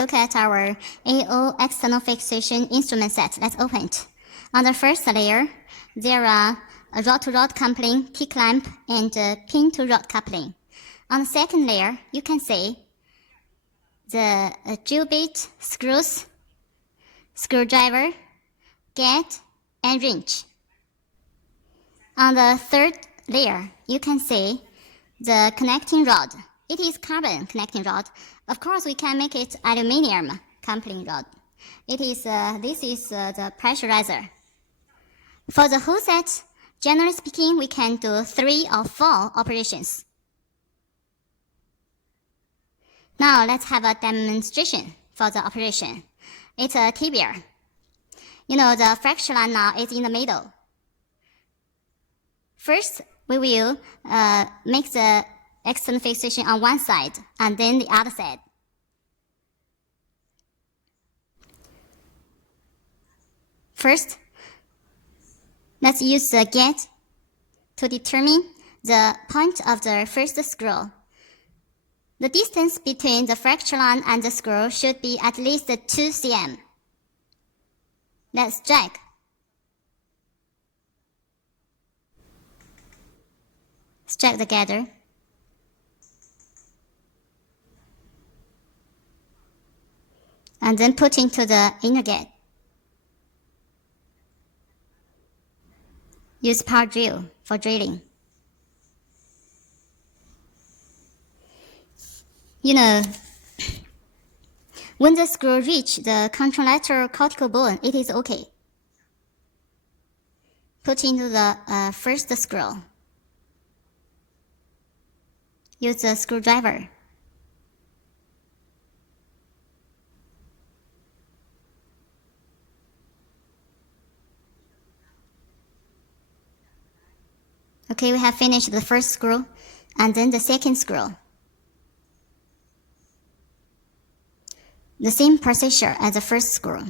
Look at our AO External Fixation instrument set. Let's open it. On the first layer, there are a rod-to-rod coupling, T-clamp, and pin-to-rod coupling. On the second layer, you can see the drill bit, screws, screwdriver, gate, and wrench. On the third layer, you can see the connecting rod. It is carbon connecting rod. Of course, we can make it aluminium coupling rod. This is the pressurizer. For the whole set, generally speaking, we can do 3 or 4 operations. Now let's have a demonstration for the operation. It's a tibia. You know, the fracture line now is in the middle. First, we will make the external fixation on one side and then the other side. First, let's use the gate to determine the point of the first screw. The distance between the fracture line and the screw should be at least 2 cm. Let's drag. Strike together. And then put into the inner gate. Use power drill for drilling. You know, when the screw reaches the contralateral cortical bone, it is okay. Put into the first screw. Use the screwdriver. Okay, we have finished the first screw and then the second screw. The same procedure as the first screw.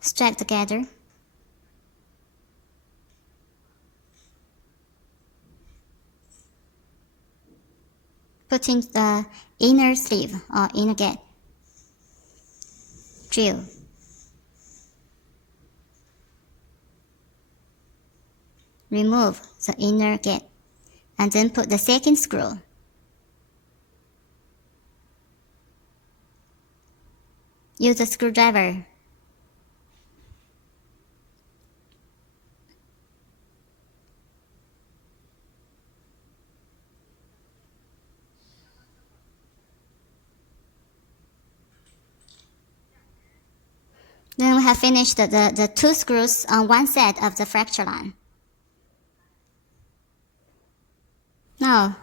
Strike together. Put in the inner sleeve or inner gate. Drill. Remove the inner gate and then put the second screw. Use the screwdriver. Then we have finished the 2 screws on one side of the fracture line. Now,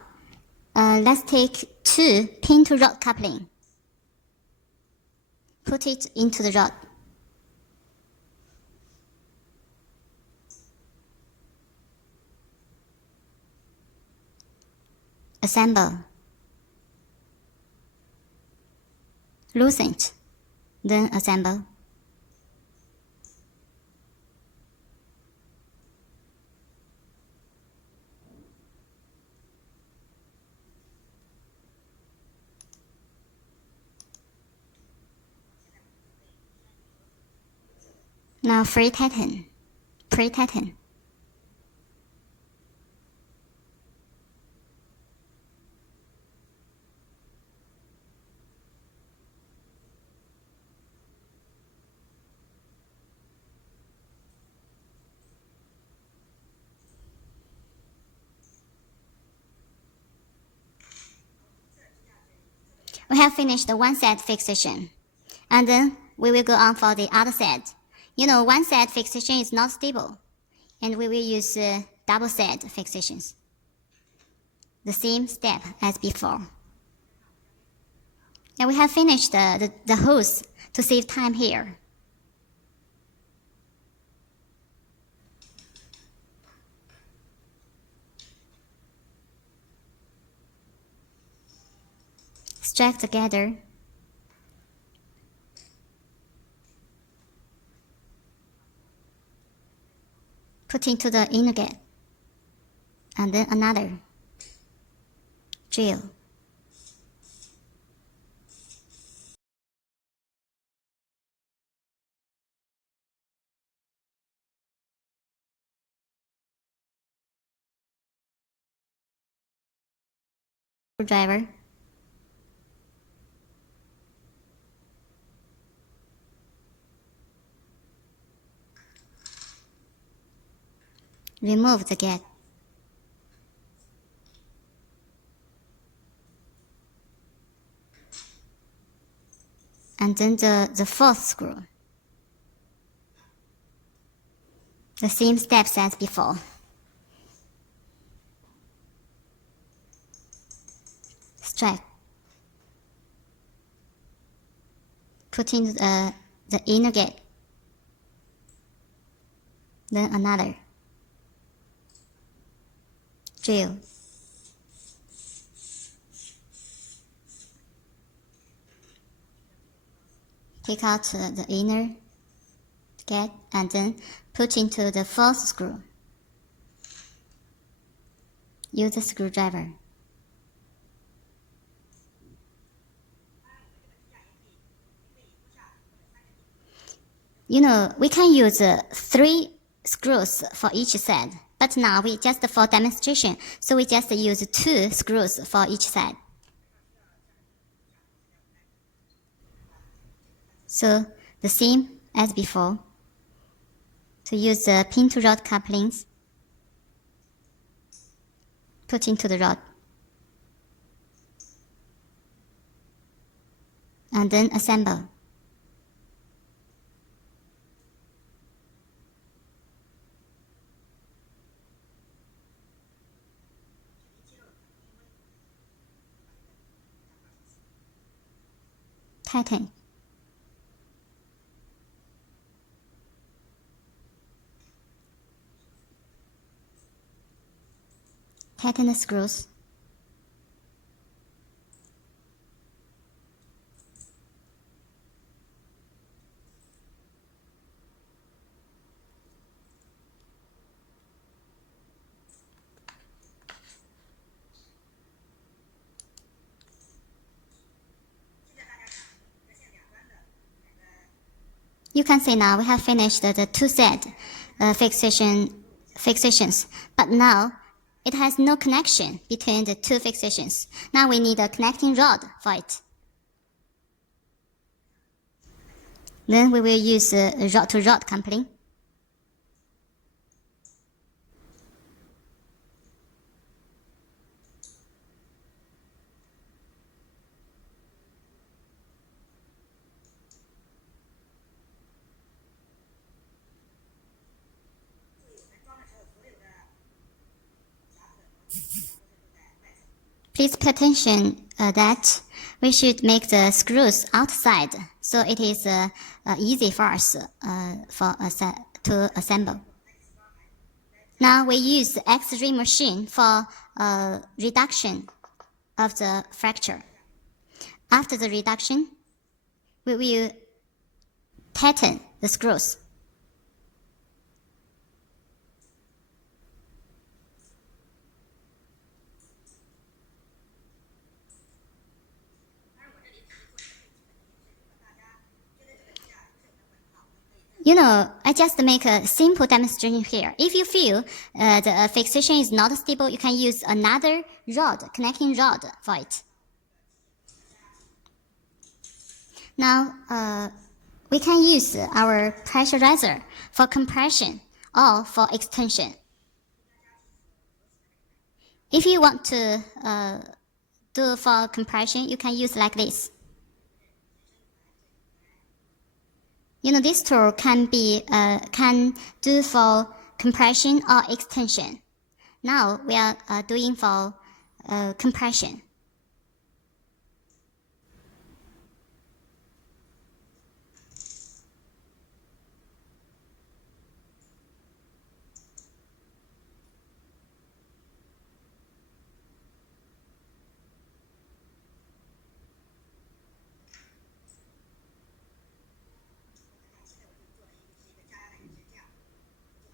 let's take 2 pin-to-rod coupling. Put it into the rod. Assemble. Loosen it, then assemble. Now free tighten, pre-tighten. We have finished the one side fixation, and then we will go on for the other side. You know, one side fixation is not stable, and we will use double side fixations. The same step as before. And we have finished the hose to save time here. Strike together. Put into the inner gate and then another. Drill. Screwdriver. Remove the gap. And then the fourth screw. The same steps as before. Strike. Put in the inner gate. Then another. Drill. Take out the inner gate and then put into the fourth screw. Use a screwdriver. You know, we can use 3 screws for each side, but now we just for demonstration, so we just use 2 screws for each side. So the same as before. To use the pin to rod couplings, put into the rod, and then assemble. Tighten. Tighten the screws. You can see now we have finished the 2 set fixations, but now it has no connection between the 2 fixations. Now we need a connecting rod for it. Then we will use rod-to-rod coupling. Please pay attention that we should make the screws outside, so it is easy for us to assemble. Now we use the X-ray machine for reduction of the fracture. After the reduction, we will tighten the screws. You know, I just make a simple demonstration here. If you feel the fixation is not stable, you can use another rod, connecting rod for it. Now, we can use our pressurizer for compression or for extension. If you want to do for compression, you can use like this. You know, this tool can do for compression or extension. Now we are doing for compression.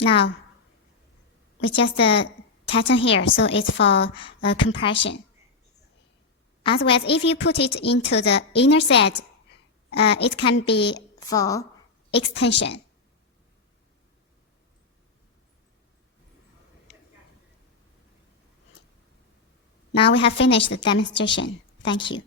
Now, we just tighten here, so it's for compression. Otherwise, if you put it into the inner side, it can be for extension. Now we have finished the demonstration. Thank you.